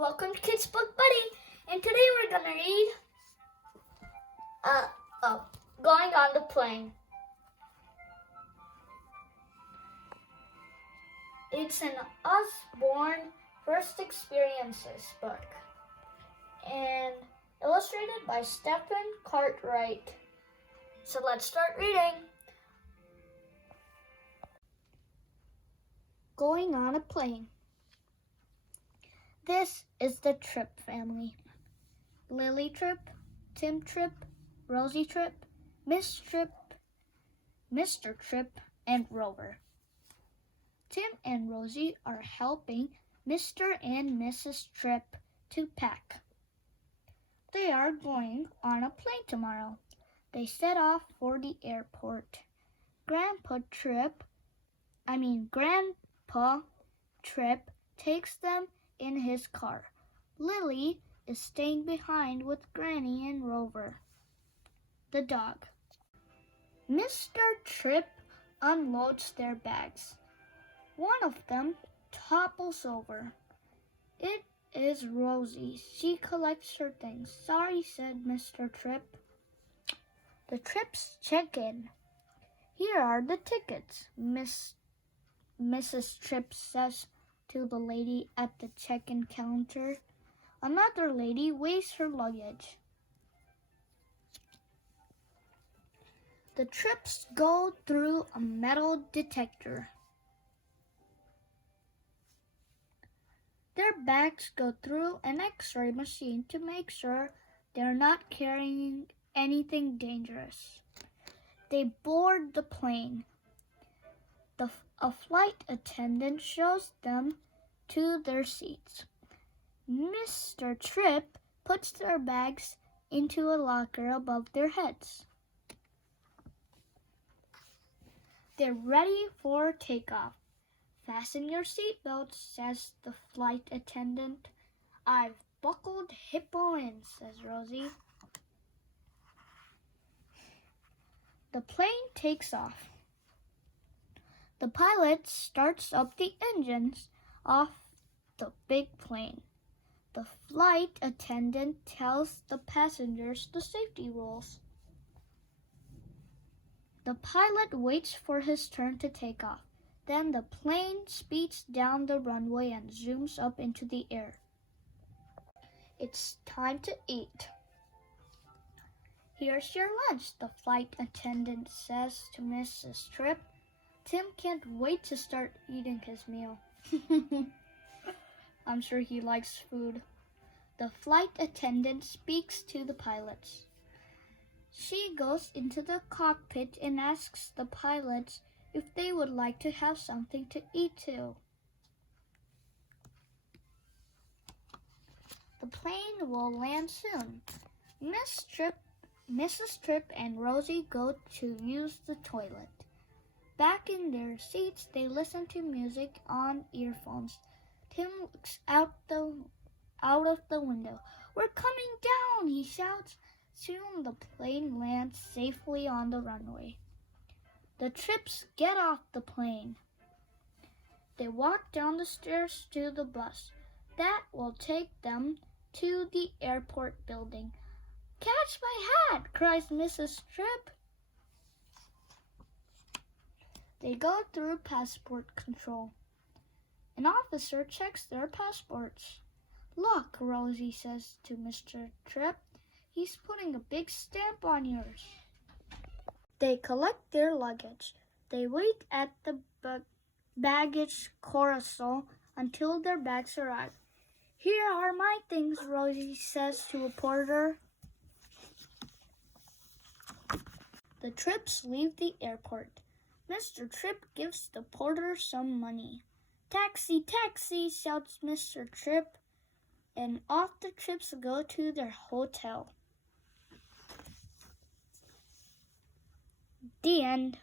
Welcome to Kids Book Buddy, and today we're gonna read Going on the Plane. It's an Osborne First Experiences book and illustrated by Stephen Cartwright. So let's start reading. Going on a Plane. This is the Tripp family. Lily Tripp, Tim Tripp, Rosie Tripp, Miss Tripp, Mr. Tripp, and Rover. Tim and Rosie are helping Mr. and Mrs. Tripp to pack. They are going on a plane tomorrow. They set off for the airport. Grandpa Tripp takes them in his car. Lily is staying behind with Granny and Rover, the dog. Mr. Tripp unloads their bags. One of them topples over. It is Rosie. She collects her things. Sorry, said Mr. Tripp. The Tripps check in. Here are the tickets, Mrs. Tripp says to the lady at the check-in counter. Another lady weighs her luggage. The Tripps go through a metal detector. Their bags go through an X-ray machine to make sure they're not carrying anything dangerous. They board the plane. A flight attendant shows them to their seats. Mr. Tripp puts their bags into a locker above their heads. They're ready for takeoff. Fasten your seatbelts, says the flight attendant. I've buckled Hippo in, says Rosie. The plane takes off. The pilot starts up the engines off the big plane. The flight attendant tells the passengers the safety rules. The pilot waits for his turn to take off. Then the plane speeds down the runway and zooms up into the air. It's time to eat. Here's your lunch, the flight attendant says to Mrs. Tripp. Tim can't wait to start eating his meal. I'm sure he likes food. The flight attendant speaks to the pilots. She goes into the cockpit and asks the pilots if they would like to have something to eat too. The plane will land soon. Mrs. Tripp and Rosie go to use the toilet. Back in their seats, they listen to music on earphones. Tim looks out of the window. We're coming down, he shouts. Soon the plane lands safely on the runway. The Tripps get off the plane. They walk down the stairs to the bus. That will take them to the airport building. Catch my hat, cries Mrs. Tripp. They go through passport control. An officer checks their passports. Look, Rosie says to Mr. Tripp. He's putting a big stamp on yours. They collect their luggage. They wait at the baggage carousel until their bags arrive. Here are my things, Rosie says to a porter. The Tripps leave the airport. Mr. Tripp gives the porter some money. Taxi, taxi, shouts Mr. Tripp, and off the Tripps go to their hotel. The end.